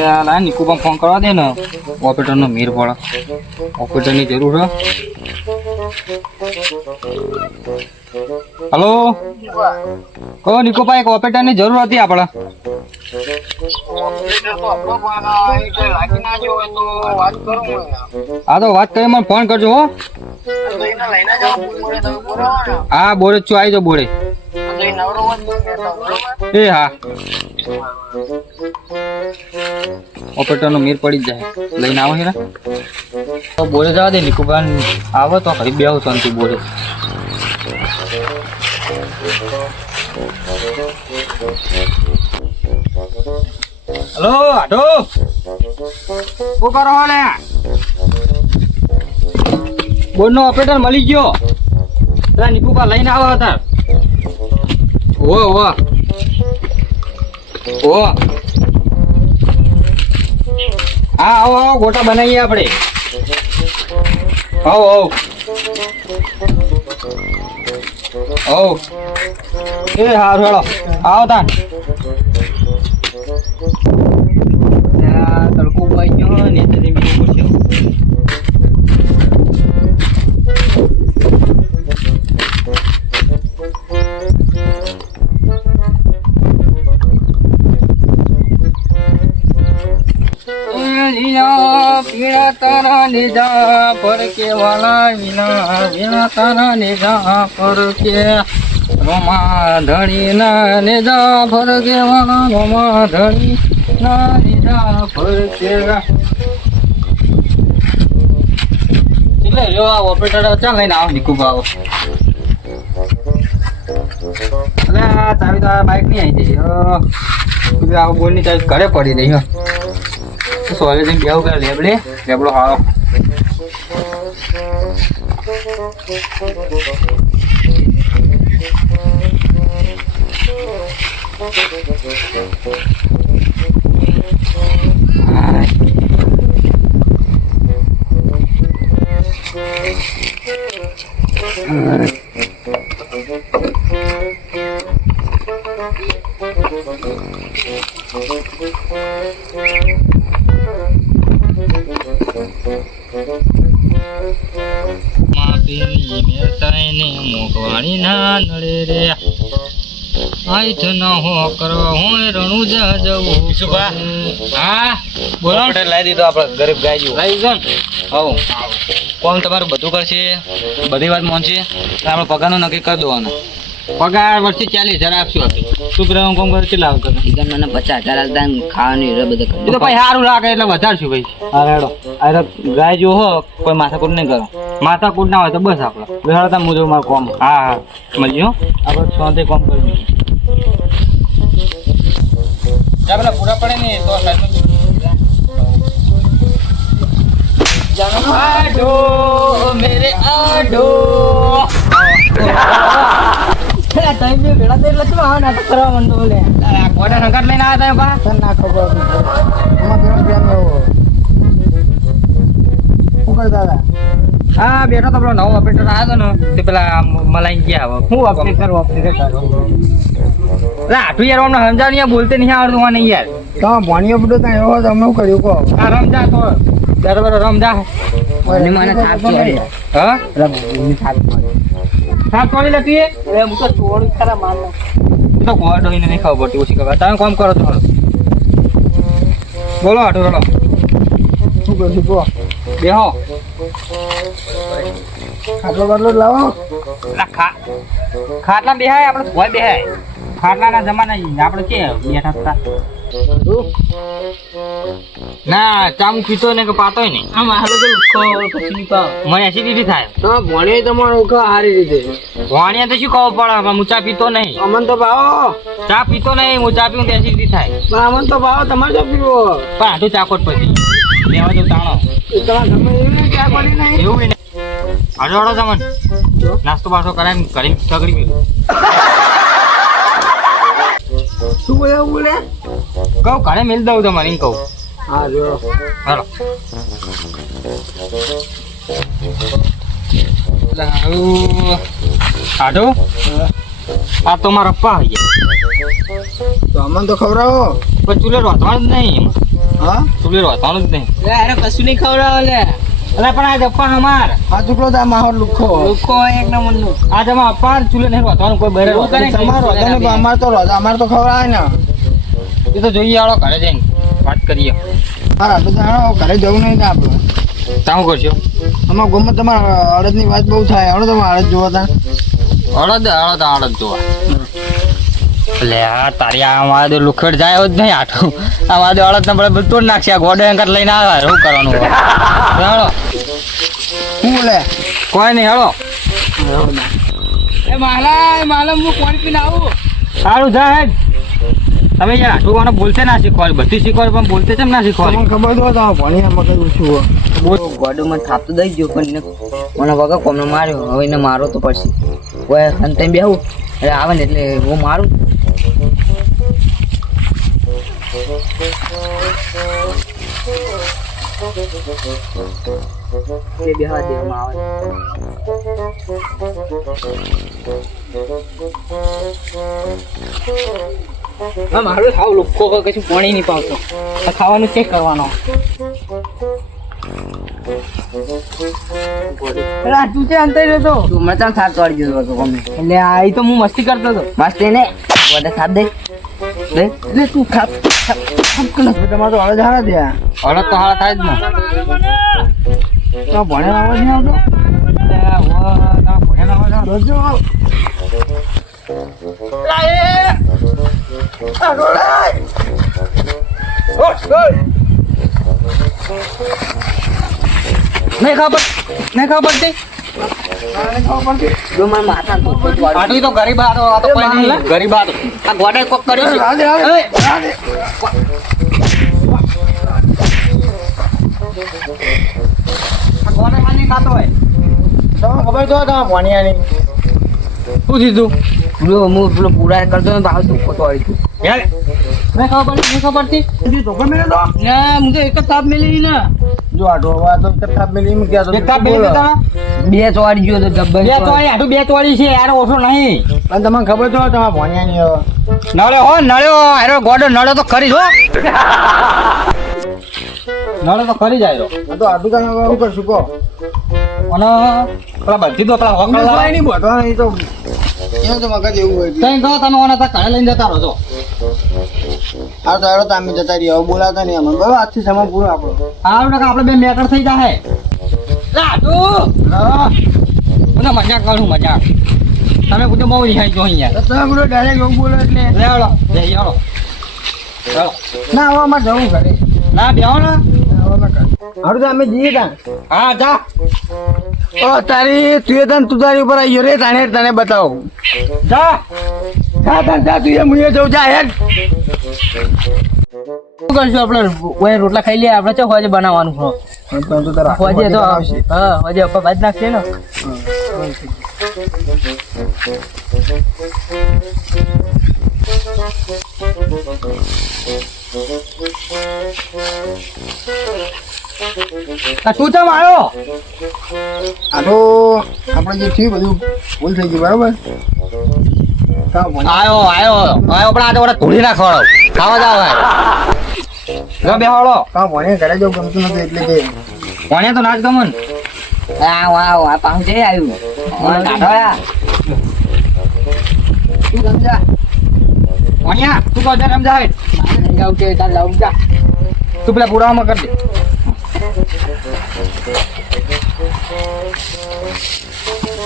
એટલે આ લા નિકુબા ફોન કરવા દે ને ઓપરેટરનો મીર પડે ઓપરેટરની જરૂર છે હલો કહો નિકુભા એક ઓપરેટરની જરૂર હતી આપણે હા તો વાત કરી મને ફોન કરજો હો. હા બોરે છું આવી જાઓ બોરે. એ હા. ઓપરેટરનો મીર પડી જ જાય. લઈને આવો હેરા. તો બોરે જવા દે નિકુભાન આવો તો ખરી બેહું શાંતિ બોલે હલો આટો શું કરો ને? લે બોર્ડનો ઓપરેટર મળી ગયો. પેલા નિકુબા લઈને આવો હતા. ઓ ઓ ઓ હા, આવો આવો, ગોટા બનાવીએ આપણે. આવો આવો. આવો. એ, હારું હેડો આવો, તાન. તડકું ઉભાઈ ગયો ને, એટલે બીજું પડશે કે વાલા વિના વિના તારા લીધા પર કે રોમા ધણી ના લીધા પર કે વાલા એટલે જો આ ઓપરેટર ચાલ લઈને આવો નીકુ આવો. અલે આ ચાવી નહીં આવી જઈ આવું બોલની ચાવી ઘરે પડી રહી હો સોલે જઈને બેહું કરે લેબડે લેબડો હારો માપીની આઈથ ન હો કરવા હું રણુજા જવું વિશુભા? હા બોલો. ઓપરેટર લઈ દીધો આપણે ગરીબ ગાય જેવો. લઈ જાઓ ને. કોણ કોમ તમારું બધું કરશે. બધી વાત મોનશે. આપણે પગારનું નક્કી કરી દેવાનું. પગાર વર્ષે ચાલીસ હજાર આપશું આપણે શું કરવાનું કોમ કરે? કેટલા આવતો કરે મને પચાસ હજાર આવતા ખાવાની રે બધું એ તો ભાઈ સારું લાગે એટલે વધારશું ભાઈ. હા રેડો. અરે ગાય જો હો કોઈ માથાકૂટ નહીં કરો. માથાકૂટ ના હોય તો બસ આપણે બેહાડતા મુજબ મારું કોમ. હા હા. મળજો હો આપણે શાંતિ કોમ કરી દઈએ. જા પેલા પૂરા પડે ને તો આડો મેરે આડો. કોને સંકટ લઈને આવ્યા હતા બા. હા બેઠો તો પેલો નવો ઓપરેટર આવ્યો ને તે પેલા મલાઈ ગયા હવે. હું ઓપરેટર ઓપરેટર આઠું યાર અમને સમજાવ નહીં બોલતે નહીં આવડતું મને યાર. તો ભણીએ બધો ત્યાં એવો તમે શું કર્યું કહો? આ રમજા તો બરાબર રમજા મને મને થાક છે હા? સારી મળી. સાત તોડી લેતી એ હું? તો ચોરી ખરા માર તો ગોળ ડોઈને નહીં ખબર પડતી ઓછી ખબર તમે કોમ કરો તો બોલો આટો રડો શું કરશું તો બેહો. ખાટલો બાટલો લાવો. ખાટલા બેહાય આપણે ભોય બેહાય. ખાટલાના જમાના આપણે કે બેઠા હતા? ના ચામ પીતો ને કે પાતોય નહીં. આમ હાલો તો પછી પાવ. મને એસિડિટી થાય? તમે ભણ્યો તમારો ઓળખો સારી રીતે વાણિયા તો શું કહો પડે? પણ હું ચા પીતો નહીં. અમન તો ભાવો. ચા પીતો નહીં હું ચા પીઉં તો એસિડિટી થાય. પણ અમન તો ભાવો તમારે તો પીવો. પણ આટલું ચાકોટ પછી લેવા દઉં તાણો. ગમે એવી પડી નહીં. એવું નહીં. હડો હડો તમને નાસ્તો બાસ્તો કરાવીને કરી સગડી મેલું શું બોલ્યા બોલે? કહું ઘરે મેલ દઉં તમારે એમ કહું. હા જો. હાલો. આડો આ તો મારા પપ્પા આવી ગયા તો અમન તો ખવડાવો. પણ ચૂલે રોધવાનું જ નહીં હા? ચૂલી રોધવાનું જ નહીં. અરે કશું નહીં ખવડાવો લે. એટલે પણ આ જપ્પા અમાર આ ચૂકલો તો આ માહોલ લુખો લોકો એક નંબરનું આ જમા અપાન ચૂલે રોધવાનું કોઈ કરે. તમારો રોજા ને અમાર તો રોજા અમાર તો ખવડાવે ને. એ તો જોઈએ આળો ઘરે જઈને વાત કરીએ. હા તો જાણો ઘરે જવું નહીં ને આપણે. તાવું કરશો? અમારા ગામમાં તમારા અડદની વાત બહુ થાય. હળો તમે અડદ જોવા તા અડદ અડદ અડદ જોવા. એટલે આ તારી આ અમારે તો લુખડ જાય જ નહીં આઠું આ તો અડદ ને બધું તોડ નાખશે. આ ગોડે અંકર લઈને આવે શું કરવાનું? હેળો શું લે? કોઈ નહીં હેળો એ માલા માલા હું કોણ પીને આવું? સારું જાય તમે યાર કોને બોલતે ના શીખવાડ? બધી શીખવાડ પણ બોલતે કેમ ના શીખવાડ? તમને ખબર તો તમે ભણી એમાં કઈ ઓછું હોય. ગોડું થાપતું દઈ ગયો પણ મને વગર કોમને માર્યો. હવે એને મારો તો પડશે. કોઈ અંતે બેહું? એટલે આવે ને એટલે હું મારું. એટલે બેહવા દેવામાં આવે. હા મારું ખાવ લોકો કશું પાણી નહીં પાવતો. આ ખાવાનું ચેક કરવાનો? તું છે અંતર જતો તું. મને ચાલ સાત વાળી જતો હતો ગમે. એટલે આ તો હું મસ્તી કરતો હતો. મસ્તી ને. બધા સાત દે. દે. લે તું ખાપ તમારે તો અડદ હારા થયા. અડદ તો હારા થાય જ ને. તમે ભણેલા અવાજ નહીં આવતો. નહીં ખબર. નહીં ખબર પડતી તો આટલી તો ગરીબ તો તો ગરીબ તો આ ગોડે કોક કર્યો છે રાધે, રાધે, રાધે. આ ગોડે ખાલી ખાતો હોય તમને ખબર તો તમે ભણ્યાની શું દીધું પેલો હું પેલો પૂરા કરતો ને તો દુઃખ તો આવી યાર મેં ખબર નહીં ખબર પડતી તો ગમે તો? ના હું તો એક જ તાપ મેલી ને જો આ ઢોવા તો એક તાપ મેલી એમ ગયા તો એક તાપ મેલી દેતા બે ચોવાડી ગયો તો જબ્બર બે તોડી આટલું બે તોડી છે યાર ઓછો નહીં. પણ તમને ખબર તો હોય તમે ભણ્યાની હવે નળ્યો હો નળ્યો આરો ગોડો નળ્યો તો ખરી હો. નળે તો ખરી જાય તો તમે હવે કરશું કહો? અને પેલા બધી તો પેલા હોક કોઈ નહીં ભણવા નહીં તો એનું તો મગજ એવું હોય કઈ કહો તમે ઓના તા ઘરે લઈને જતા રહો છો આ તો હેડો તામી જતા રહી. હવે બોલાતા નહીં અમે બરાબર આજથી સમય પૂરો આપણો. સારું ને આપણે બે મેકડ થઈ જાય લાડુ મને મજાક કરું મજાક. તમે બધું બહુ નિહાઈ જો અહીંયા. તો તમે બધું ડાયરેક્ટ એવું બોલો એટલે. લે હળો જઈ હળો ચાલો ના હવે અમારે જવું ઘરે. ના બેહો ને. હારું તો અમે જઈએ તા હા જા. ઓ તારી તું તન તું તારી ઉપર આવી ગયો રે તાણે તને બતાવ. જા. જા તન જા તું એ મુએ જા હેડ. શું કરશું આપણે? ઓય રોટલા ખાઈ લઈએ આપણે ચો હોજે બનાવવાનું હો હોજે તો હા હોજે અપા ભાજ નાખશે ને? આ તું ચમ આવ્યો આ તો આપણે જે થયું બધું ભૂલ થઈ ગયું બરાબર? આવ્યો આવ્યો આયો આયો આયો પણ આ તો ધોળી નાખવાડો ખાવા જાવ જો બેહાડો. કા ભણ્યા ઘરે જો ગમતું નથી એટલે કે ભણ્યા તો નાચ ગમન આ વાવ આ પાંચ જઈ આવ્યું મને કાઢોયા તું સમજા ભણ્યા તું તો જરા સમજાય નહીં કે તાર લાવું જા. તું પેલા પુરાવામાં કરી દે.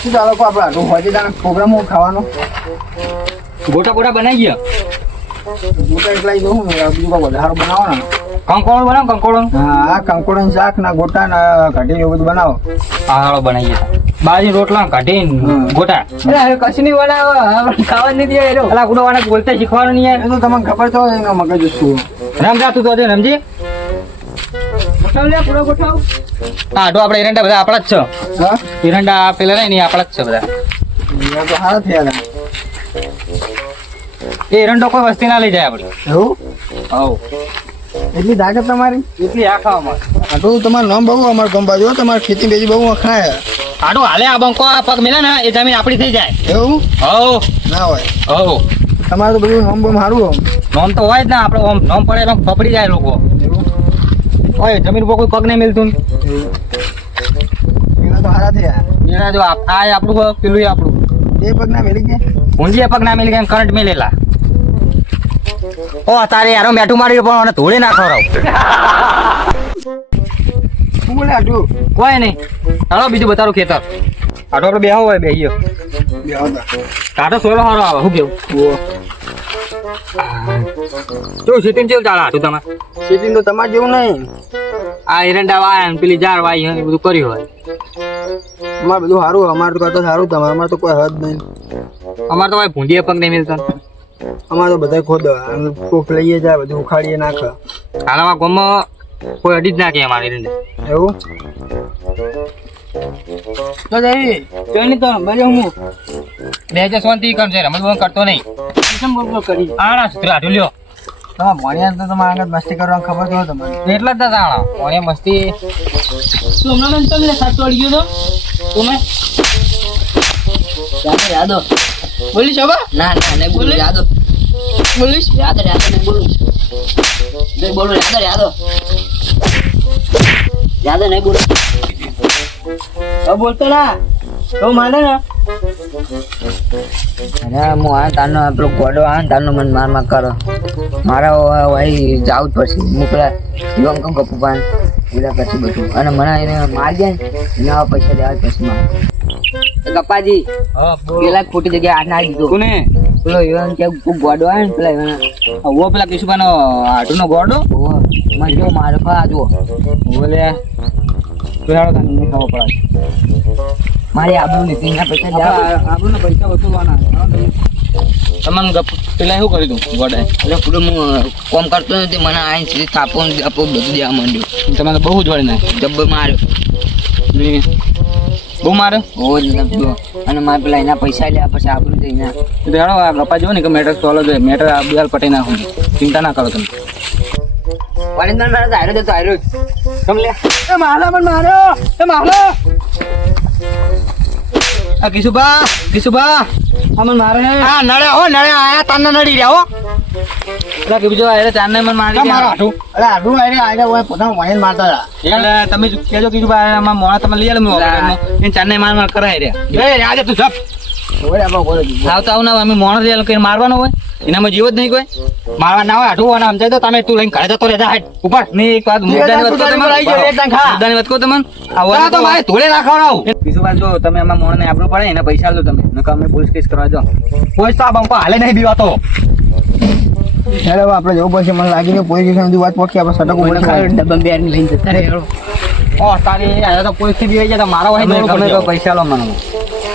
શું ચાલો કો આપણે આટલું હોજે તાણે પ્રોગ્રામ ખાવાનો? ગોટા ગોટા બનાવી ગયા? ગોટા એટલા જવું ને બીજું કોઈ વધારો બનાવો ને કંકોડો બનાવો કંકોડો હા આ કંકોડન શાક ના ગોટા ના કાઢી એવું બધું બનાવો. આ હાળો બનાવી ગયા. બાજી રોટલા કાઢી ગોટા. અરે કશું નહીં બનાવો ખાવા જ નથી આવ્યો પેલા ગુડવાના બોલતા શીખવાનું નહીં યાર. તો તમને ખબર તો હોય એનો મગજ શું રમજા તું તો રમજી? ગોઠવ લે પૂરો ગોઠવ હા આપણે એરંડા બધા આપણા જ હા? એરંડા પેલા નહીં આપણા જ છે બધા. એ તો સારા થયા એ એરંડો કોઈ વસ્તી ના લઈ જાય આપણે. એવું? હવ. એટલી તાકાત તમારી? એટલી આ ખાવામાં. આટલું તમારું નામ બહુ અમારે ગમ જો હો. તમારી ખેતી બેજી બહુ વખણાય. આટલું હાલે આ બંકો આ પગ મિલે ને એ જમીન આપણી થઈ જાય. એવું? હવ. ના હોય. હવ. તમારે તો બધું નામ બહુ સારું હો. નોમ તો હોય જ ને આપણે નોમ પડે એમ ફફડી જાય લોકો. એવું? ઓય જમીન પર કોઈ પગ નહીં મિલતું. એના તો હારા થયા મેરા જો આ આપણું પેલું આપણું. એ પગ ના મેલી ગયા ઊંઘી પગ ના મેલી ગયા કરંટ મેલેલા. ઓ તારે યારો મેઠું મારી પણ મને ધોળી ના ખવડાવ શું બોલે આટલું? કોઈ નહીં. ચાલો બીજું બતારો ખેતર. આટો આપણે બેહો હોય બેહીયો. બેહો હતા કાંટો સોયલો સારો આવે શું કેવું? જો સિટિંગ કેવું ચાલે હતું તમે? સિટી તો તમારે જેવું નહીં. આ એરંડા વાયા ને પેલી જાર વાય એ બધું કર્યું હોય. અમારે બધું સારું અમારે તો કરતા સારું તમારે અમારે તો કોઈ હદ નહીં. અમારે તો ભાઈ ભૂંડીએ પગ નહીં મિલતા. અમારે તો બધા ખોદ કોક લઈએ જાય બધું ઉખાડીએ નાખે. હાલમાં ગામમાં કોઈ અડી જ નાખે અમારે એરંડા. એવું? તો જઈ તો હું. બે હજાર શાંતિ કરશે રમત બમત કરતો નહીં. કેમ કરી? આણા આટલું લ્યો. ભણ્યા તો તમારે આગળ મસ્તી કરવાની ખબર તો હોય એટલા એટલે જ દાણા ઓને મસ્તી. તું હમણાં મને સાચો સાત ગયો તો? તમે યાદો યાદો. બોલીશ હવે ના ના નહીં બોલું યાદો. બોલીશ. યાદો યાદો નહીં બોલું. નહીં બોલું યાદો યાદો. યાદો નહીં બોલું. બોલતો ના તો માને ને. અરે હું આ તારનો આપણો ગોડો આ તારનો મન માર માર કરો. મારા ભાઈ જાવું જ પડશે હું પેલા જીવન કમ કપુ પાન પેલા પછી બધું. અને મને એને મારી દે ને એના પૈસા દેવા પછી મારે. ગપ્પાજી પેલા ખોટી જગ્યાએ હાથ ના દીધો. કોને? પેલો ઈવન કે ગોડો આવે ને પેલા ઈવન. ઓ પેલા કિશુભાનો આટુનો ગોડો? મને જો મારો ખા જો બોલે. પેલા તને ખબર પડે. મારી આબરૂ લીધી એના પૈસા આપણને પૈસા વસૂલવાના તમને ગપ પેલા શું કરી દઉં ગોડે એટલે પૂરું હું કોમ કરતો નથી મને આઈને સુધી થાપો આપો બધું દેવા માંડ્યું. તમને બહુ જ વળી નાખ્યું જબ્બર માર્યો. બહુ મારે બહુ જ લખ્યો અને મારે પેલા એના પૈસા લ્યા પછી આબરૂ થઈ ના તો હેડો આ ગપા જો ને કે મેટર સોલ્વ જોઈએ. મેટર આ બિહાર પટી નાખું. ચિંતા ના કરો તમે. વાલિંદર મારે તો હાર્યો જતો હાર્યો જ. કમ લે એ મારા પણ માર્યો એ મારો આ કિશુભા અમન મારે હા. નળે હો નળે આયા તાને નડી રહ્યા હો. કે બીજો આયરે મને મારી હોય પોતાનું મારતા હતા. એટલે તમે જો કહેજો કિશુભા આમાં મોણા તમે લઈ આલો મેં એ ચારને માર માર કરાય રહ્યા એ આજે તું જપ હવે આપણે બોલો આવતા આવ ના અમે મોણસ લઈ આલો કે મારવાનો હોય? એનામાં જીવો જ નહીં કોઈ. મારવા ના હોય આઠું અને સમજાય તો તમે તું લઈને ઘરે જતો રહેતા હાટ ઉપર. નહીં એક વાત મુદ્દાની વાત કહું તમને આવી. મુદ્દાની વાત કહું તમને આ તો મારે ધોળે નાખવાનો કિશુભાઈ જો તમે આમાં મોણને આપણું પડે એના પૈસા લો તમે. નકર અમે પોલીસ કેસ કરવા જાઓ. પોલીસ તો આ બંકો હાલે નહીં બીવાતો તો. અરે આપણે જવું પડશે મને લાગી ગયું પોલીસ સ્ટેશન વાત પહોંચી આપણે સટક ઉપર ડબ્બા બેર લઈને જતા રહે ઓ તારી આ તો પોલીસથી બીવાઈ જાય તો મારા હોય તો પૈસા લો મને.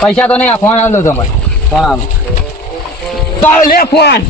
પૈસા તો નહીં આ ફોન આવ્યો તમારે. ફોન આલો? તો લે ફોન